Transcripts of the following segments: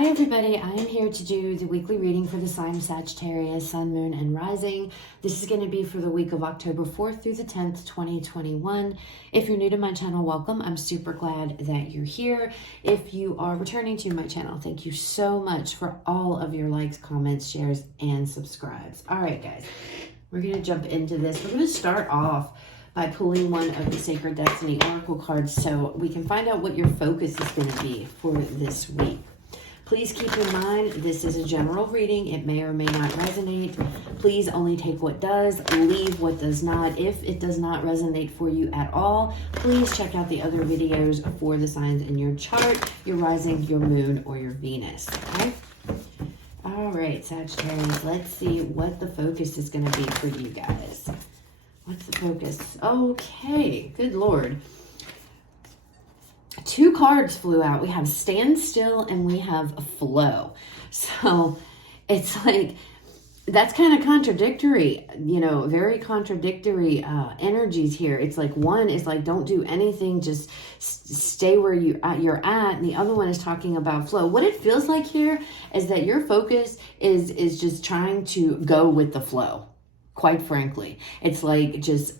Hi everybody, I am here to do the weekly reading for the sign of Sagittarius, Sun, Moon, and Rising. This is going to be for the week of October 4th through the 10th, 2021. If you're new to my channel, welcome. I'm super glad that you're here. If you are returning to my channel, thank you so much for all of your likes, comments, shares, and subscribes. All right, guys, we're going to jump into this. We're going to start off by pulling one of the Sacred Destiny Oracle cards so we can find out what your focus is going to be for this week. Please keep in mind, this is a general reading. It may or may not resonate. Please only take what does, leave what does not. If it does not resonate for you at all, please check out the other videos for the signs in your chart, your rising, your moon, or your Venus, okay? All right, Sagittarius, let's see what the focus is going to be for you guys. What's the focus? Okay, good Lord. Two cards flew out. We have stand still and we have flow. So it's like, that's kind of contradictory, you know, very contradictory energies here. It's like one is like, don't do anything, just stay where you're at. And the other one is talking about flow. What it feels like here is that your focus is just trying to go with the flow. Quite frankly, it's like just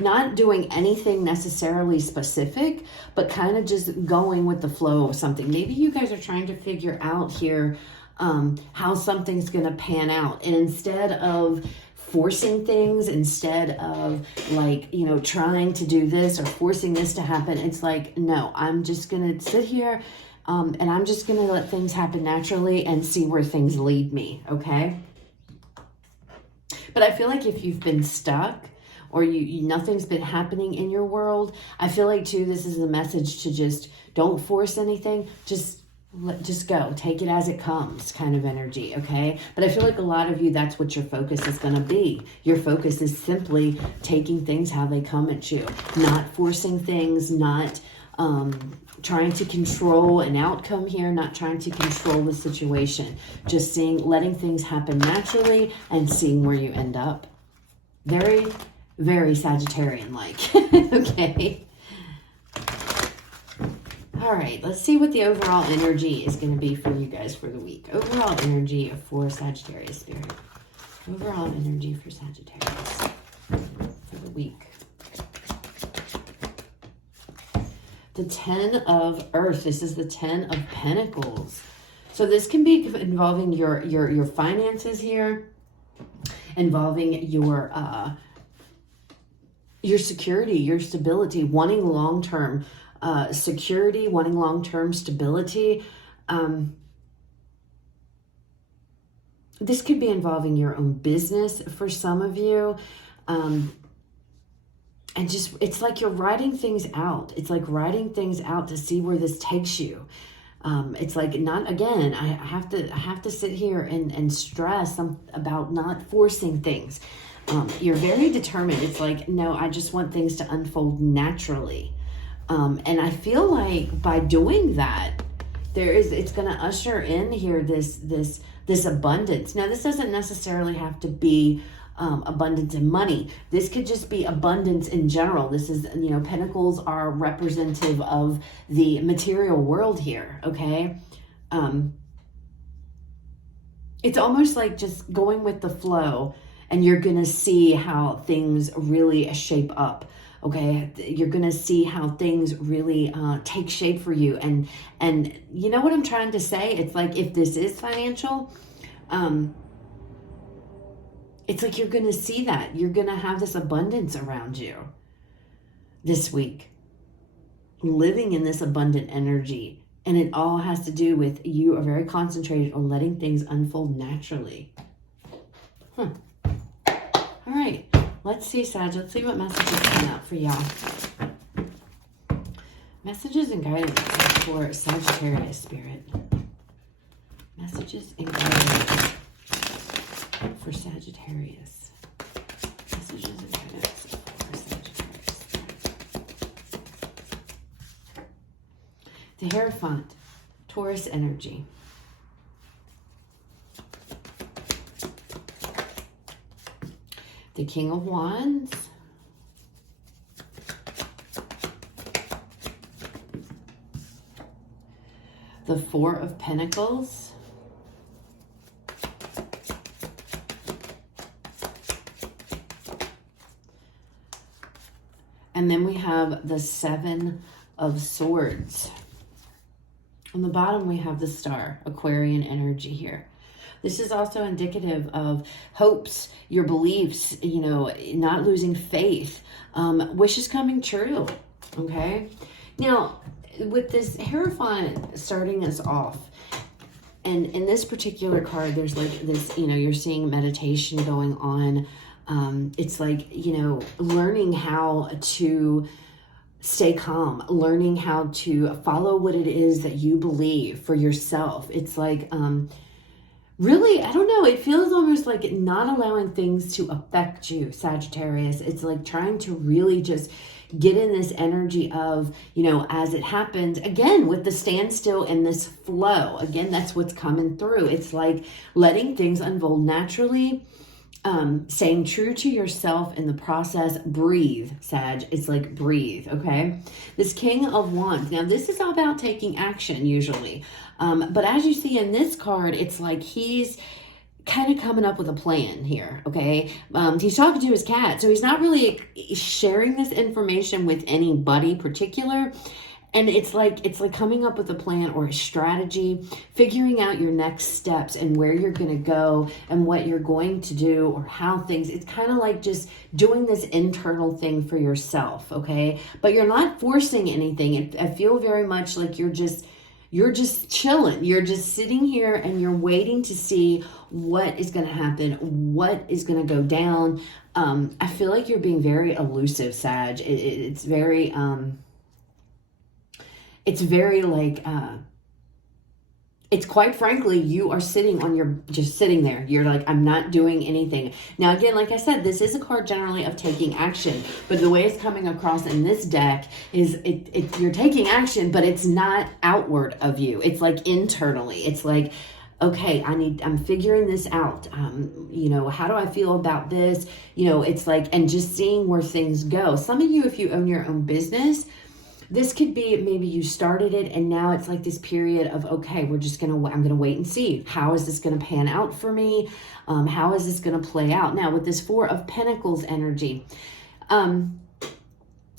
not doing anything necessarily specific, but kind of just going with the flow of something. Maybe you guys are trying to figure out here how something's going to pan out. And instead of forcing things, instead of like, you know, trying to do this or forcing this to happen, it's like, no, I'm just going to sit here and I'm just going to let things happen naturally and see where things lead me, okay? But I feel like if you've been stuck or nothing's been happening in your world, I feel like too, this is the message to just don't force anything. Just go, take it as it comes kind of energy. Okay. But I feel like a lot of you, that's what your focus is going to be. Your focus is simply taking things how they come at you, not forcing things, not, trying to control an outcome here, not trying to control the situation, just letting things happen naturally and seeing where you end up. Very, very Sagittarian-like. Okay. All right, let's see what the overall energy is going to be for you guys for the week. Overall energy for Sagittarius Spirit. Overall energy for Sagittarius for the week. The 10 of Earth. This is the 10 of Pentacles. So this can be involving your finances here, involving your security, your stability, wanting long-term security, wanting long-term stability. This could be involving your own business for some of you. And just, it's like you're writing things out. It's like writing things out to see where this takes you. It's like not, again, I have to sit here and stress about not forcing things. You're very determined. It's like, no, I just want things to unfold naturally. And I feel like by doing that, it's going to usher in here this abundance. Now, this doesn't necessarily have to be abundance in money. This could just be abundance in general. This is, you know, pentacles are representative of the material world here, okay? It's almost like just going with the flow and you're going to see how things really shape up, okay? You're going to see how things really take shape for you. And you know what I'm trying to say? It's like if this is financial, it's like you're going to see that. You're going to have this abundance around you this week. Living in this abundant energy. And it all has to do with you are very concentrated on letting things unfold naturally. All right. Let's see, Sag. Let's see what messages come out for y'all. Messages and guidance for Sagittarius Spirit. Messages and guidance for Sagittarius. Messages and guidance for Sagittarius. The Hierophant, Taurus energy. The King of Wands. The the Four of Pentacles. And then we have the Seven of Swords. On the bottom, we have the Star, Aquarian energy here. This is also indicative of hopes, your beliefs, you know, not losing faith, wishes coming true, okay? Now, with this Hierophant starting us off, and in this particular card, there's like this, you know, you're seeing meditation going on. It's like, you know, learning how to stay calm, learning how to follow what it is that you believe for yourself. It's like, really, I don't know, it feels almost like not allowing things to affect you, Sagittarius. It's like trying to really just get in this energy of, you know, as it happens, again, with the standstill and this flow. Again, that's what's coming through. It's like letting things unfold naturally, staying true to yourself in the process. Breathe, Sag. It's like breathe, okay? This King of Wands. Now, this is all about taking action usually. But as you see in this card, it's like he's kind of coming up with a plan here, okay? He's talking to his cat, so he's not really sharing this information with anybody particular. And it's like coming up with a plan or a strategy, figuring out your next steps and where you're going to go and what you're going to do or how things, it's kind of like just doing this internal thing for yourself, okay? But you're not forcing anything. I feel very much like you're just chilling. You're just sitting here and you're waiting to see what is going to happen, what is going to go down. I feel like you're being very elusive, Sag. It's very... It's very like, it's quite frankly, you are sitting on just sitting there. You're like, I'm not doing anything. Now, again, like I said, this is a card generally of taking action, but the way it's coming across in this deck is you're taking action, but it's not outward of you. It's like internally. It's like, okay, I'm figuring this out. You know, how do I feel about this? You know, it's like, and just seeing where things go. Some of you, if you own your own business, this could be maybe you started it and now it's like this period of, okay, I'm going to wait and see. How is this going to pan out for me? How is this going to play out? Now with this Four of Pentacles energy,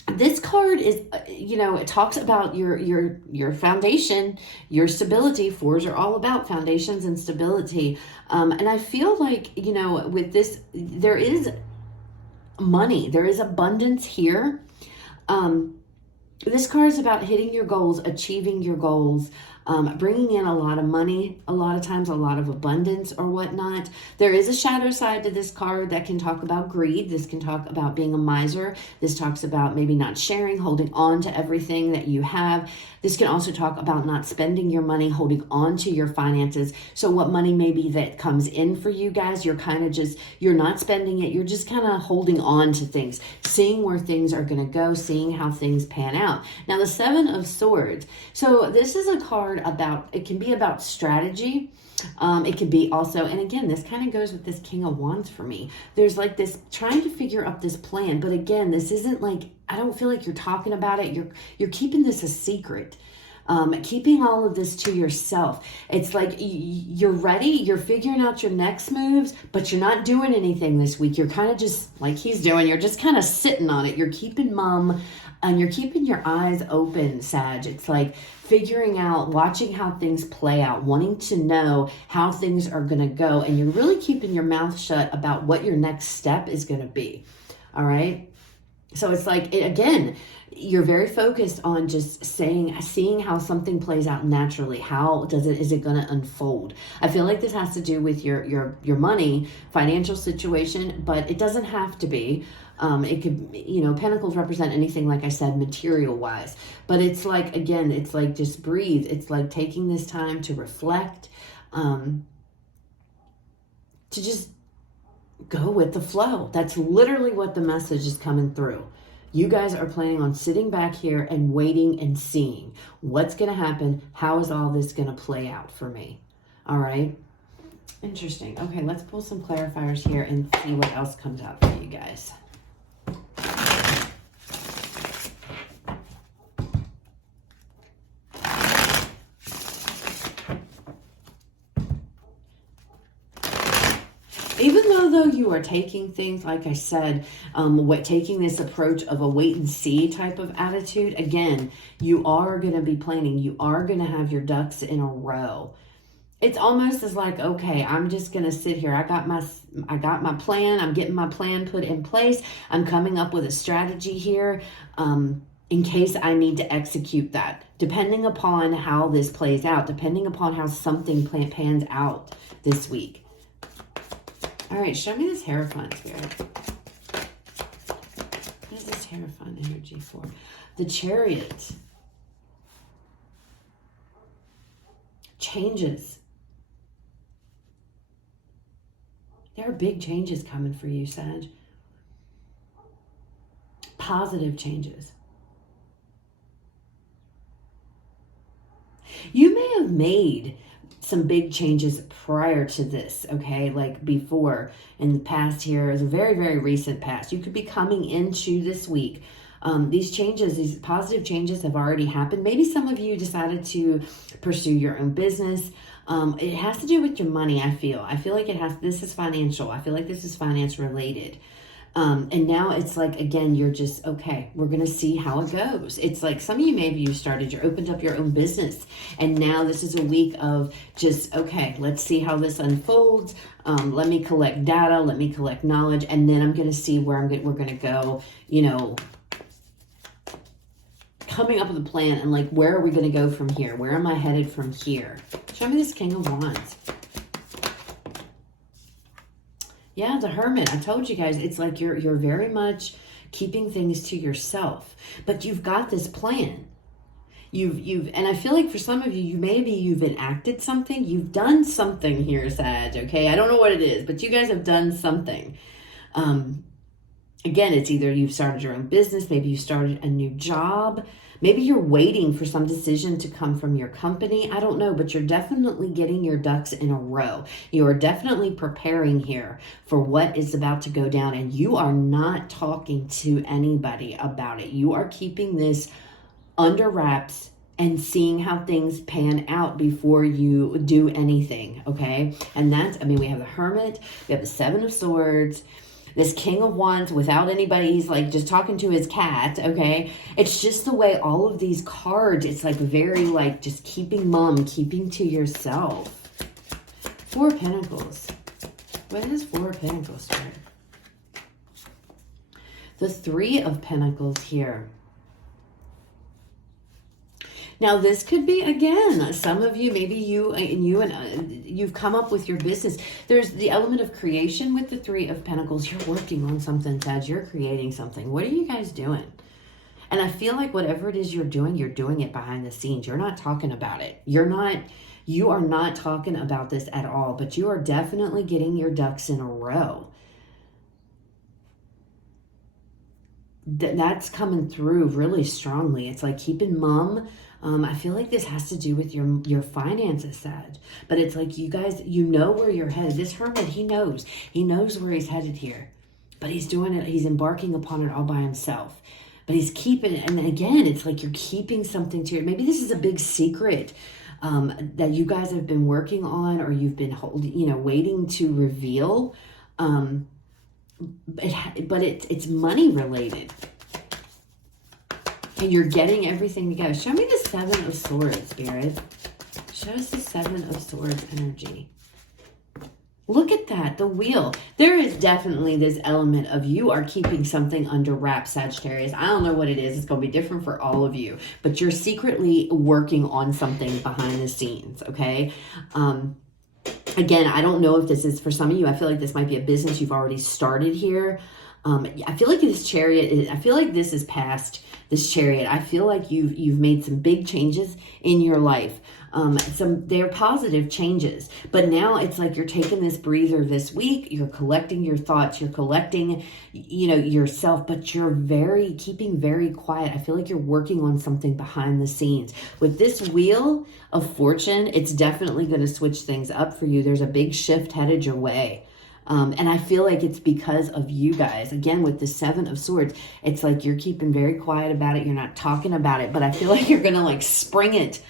this card is, you know, it talks about your foundation, your stability. Fours are all about foundations and stability. And I feel like, you know, with this, there is money, there is abundance here. This card is about hitting your goals, achieving your goals, bringing in a lot of money, a lot of times a lot of abundance or whatnot. There is a shadow side to this card that can talk about greed. This can talk about being a miser. This talks about maybe not sharing, holding on to everything that you have. This can also talk about not spending your money, holding on to your finances. So what money maybe that comes in for you guys, you're kind of just, you're not spending it. You're just kind of holding on to things, seeing where things are going to go, seeing how things pan out. Now the Seven of Swords. So this is a card about, it can be about strategy. It could be also, and again, this kind of goes with this King of Wands for me. There's like this trying to figure out this plan, but again, this isn't like, I don't feel like you're talking about it. You're keeping this a secret. Keeping all of this to yourself. It's like you're ready, you're figuring out your next moves, but you're not doing anything this week. You're kind of just like he's doing, you're just kind of sitting on it. You're keeping mum and you're keeping your eyes open, Sag. It's like figuring out, watching how things play out, wanting to know how things are going to go. And you're really keeping your mouth shut about what your next step is going to be. All right. So it's like, again, you're very focused on just seeing how something plays out naturally. Is it going to unfold? I feel like this has to do with your money, financial situation, but it doesn't have to be. It could, you know, pentacles represent anything, like I said, material wise, but it's like, again, it's like just breathe. It's like taking this time to reflect, to just go with the flow. That's literally what the message is coming through. You guys are planning on sitting back here and waiting and seeing what's going to happen. How is all this going to play out for me? All right. Interesting. Okay, let's pull some clarifiers here and see what else comes out for you guys. though you are taking things, like I said, taking this approach of a wait and see type of attitude, again, you are going to be planning. You are going to have your ducks in a row. It's almost as like, okay, I'm just going to sit here. I got my plan. I'm getting my plan put in place. I'm coming up with a strategy here in case I need to execute that, depending upon how this plays out, depending upon how something pans out this week. All right, show me this Hierophant, Spirit. What is this Hierophant energy for? The Chariot. Changes. There are big changes coming for you, Sag. Positive changes. You may have made some big changes prior to this, okay? Like before, in the past here, is a very, very recent past. You could be coming into this week. These changes, these positive changes have already happened. Maybe some of you decided to pursue your own business. It has to do with your money, I feel. I feel like this is financial. I feel like this is finance related. And now it's like, again, you're just, okay, we're going to see how it goes. It's like some of you, maybe you opened up your own business. And now this is a week of just, okay, let's see how this unfolds. Let me collect data. Let me collect knowledge. And then I'm going to see where we're going to go, coming up with a plan and like, where are we going to go from here? Where am I headed from here? Show me this King of Wands. Yeah, the Hermit. I told you guys, it's like you're very much keeping things to yourself, but you've got this plan. And I feel like for some of you, maybe you've enacted something. You've done something here, Sag, okay? I don't know what it is, but you guys have done something. Again, it's either you've started your own business, maybe you started a new job, maybe you're waiting for some decision to come from your company. I don't know, but you're definitely getting your ducks in a row. You are definitely preparing here for what is about to go down, and you are not talking to anybody about it. You are keeping this under wraps and seeing how things pan out before you do anything, okay? And that's, we have the Hermit, we have the Seven of Swords, this King of Wands without anybody. He's like just talking to his cat, okay? It's just the way all of these cards, it's like very like just keeping to yourself. Four of Pentacles. What is Four of Pentacles here? The Three of Pentacles here. Now, this could be, again, some of you, maybe you've come up with your business. There's the element of creation with the Three of Pentacles. You're working on something, Sag. You're creating something. What are you guys doing? And I feel like whatever it is you're doing it behind the scenes. You're not talking about it. You are not talking about this at all, but you are definitely getting your ducks in a row. That's coming through really strongly. It's like keeping mum. I feel like this has to do with your finances, Sag. But it's like you guys, you know where you're headed. This Hermit, he knows where he's headed here. But he's doing it, he's embarking upon it all by himself. But he's keeping it, and again, it's like you're keeping something to it. Maybe this is a big secret that you guys have been working on, or you've been waiting to reveal. But it's money related. And you're getting everything together. Show me the Seven of Swords, Spirit. Show us the Seven of Swords energy. Look at that, the Wheel. There is definitely this element of you are keeping something under wraps, Sagittarius. I don't know what it is. It's going to be different for all of you. But you're secretly working on something behind the scenes, okay? Again, I don't know if this is for some of you. I feel like this might be a business you've already started here. I feel like this Chariot, I feel like this is past this Chariot. I feel like you've made some big changes in your life. They're positive changes, but now it's like you're taking this breather this week. You're collecting your thoughts. You're collecting, yourself, but you're keeping very quiet. I feel like you're working on something behind the scenes. With this Wheel of Fortune, it's definitely going to switch things up for you. There's a big shift headed your way. And I feel like it's because of you guys. Again, with the Seven of Swords, it's like you're keeping very quiet about it. You're not talking about it, but I feel like you're going to like spring it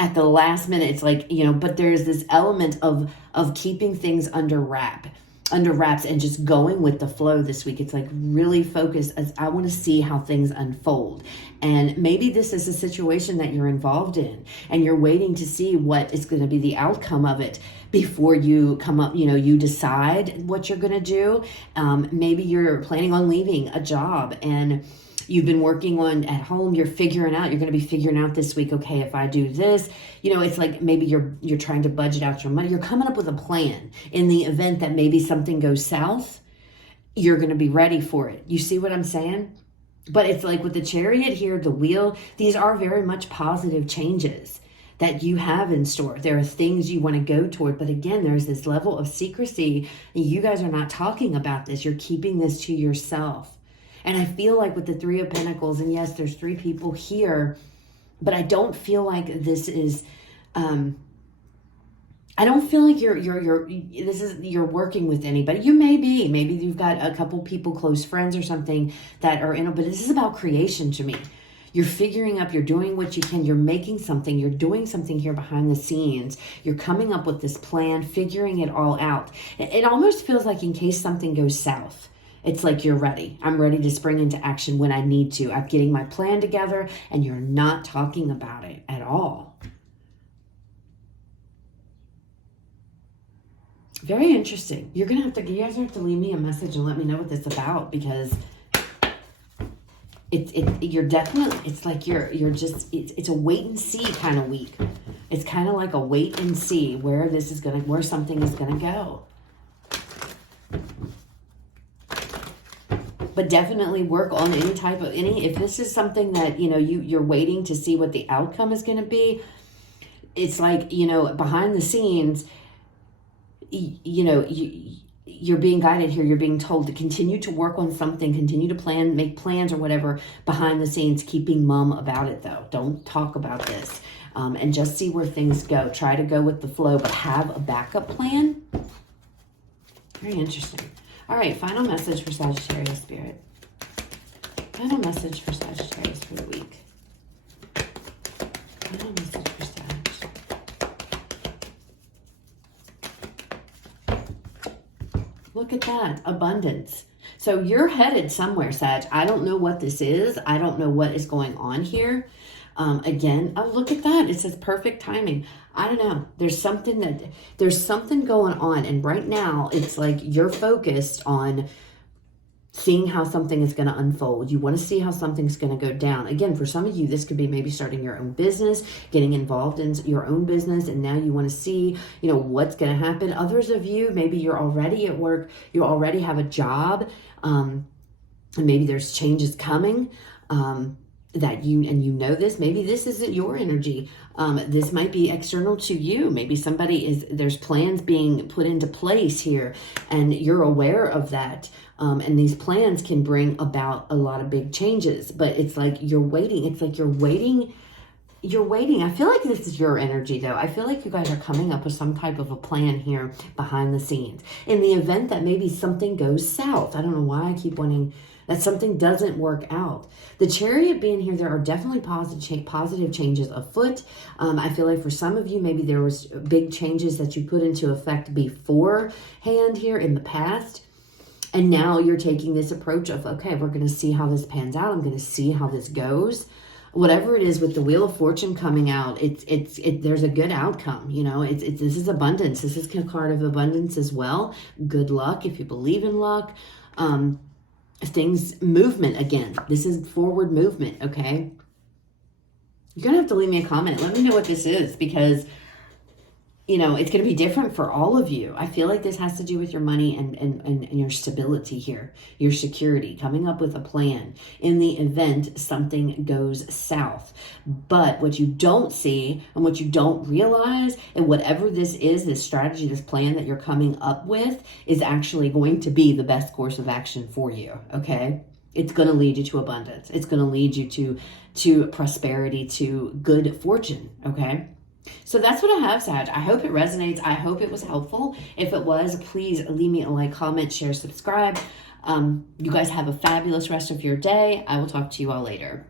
at the last minute. It's like, but there's this element of keeping things under wrap. under wraps and just going with the flow this week. It's like really focused as I want to see how things unfold. And maybe this is a situation that you're involved in and you're waiting to see what is going to be the outcome of it before you come up, you decide what you're going to do. Maybe you're planning on leaving a job and you've been working on at home, you're going to be figuring out this week, okay, if I do this, it's like maybe you're trying to budget out your money. You're coming up with a plan in the event that maybe something goes south. You're going to be ready for it. You see what I'm saying? But it's like with the Chariot here, the Wheel, these are very much positive changes that you have in store. There are things you want to go toward. But again, there's this level of secrecy. You guys are not talking about this. You're keeping this to yourself. And I feel like with the Three of Pentacles, and yes, there's three people here, but I don't feel like this is, I don't feel like you're working with anybody. You maybe you've got a couple people, close friends or something that are in, but this is about creation to me. You're figuring up, you're doing what you can, you're making something, you're doing something here behind the scenes. You're coming up with this plan, figuring it all out. It almost feels like in case something goes south, it's like you're ready. I'm ready to spring into action when I need to. I'm getting my plan together and you're not talking about it at all. Very interesting. You guys have to leave me a message and let me know what this is about, because it's like it's a wait and see kind of week. It's kind of like a wait and see where something is gonna go. But definitely work on if this is something that, you're waiting to see what the outcome is going to be. It's like, behind the scenes, you're being guided here. You're being told to continue to work on something, continue to make plans or whatever behind the scenes, keeping mum about it though. Don't talk about this, and just see where things go. Try to go with the flow, but have a backup plan. Very interesting. All right, final message for Sagittarius Spirit. Final message for Sagittarius for the week. Final message for Sag. Look at that, abundance. So you're headed somewhere, Sag. I don't know what this is. I don't know what is going on here. Again, oh, look at that. It says perfect timing. I don't know. There's something going on. And right now it's like you're focused on seeing how something is going to unfold. You want to see how something's going to go down. Again, for some of you, this could be maybe starting your own business, getting involved in your own business. And now you want to see, what's going to happen. Others of you, maybe you're already at work. You already have a job. And maybe there's changes coming. This, maybe this isn't your energy. This might be external to you. Maybe there's plans being put into place here and you're aware of that. And these plans can bring about a lot of big changes, but it's like you're waiting. It's like you're waiting. I feel like this is your energy though. I feel like you guys are coming up with some type of a plan here behind the scenes in the event that maybe something goes south. I don't know why I keep wanting that something doesn't work out. The Chariot being here, there are definitely positive changes afoot. I feel like for some of you, maybe there was big changes that you put into effect beforehand here in the past. And now you're taking this approach of, okay, we're going to see how this pans out. I'm going to see how this goes. Whatever it is with the Wheel of Fortune coming out, there's a good outcome. This is abundance. This is a card of abundance as well. Good luck if you believe in luck. Movement again. This is forward movement, okay? You're going to have to leave me a comment. Let me know what this is, because, it's going to be different for all of you. I feel like this has to do with your money and your stability here, your security, coming up with a plan in the event something goes south. But what you don't see and what you don't realize, and whatever this is, this strategy, this plan that you're coming up with is actually going to be the best course of action for you, okay? It's going to lead you to abundance. It's going to lead you to prosperity, to good fortune, okay? So that's what I have, Sag. I hope it resonates. I hope it was helpful. If it was, please leave me a like, comment, share, subscribe. You guys have a fabulous rest of your day. I will talk to you all later.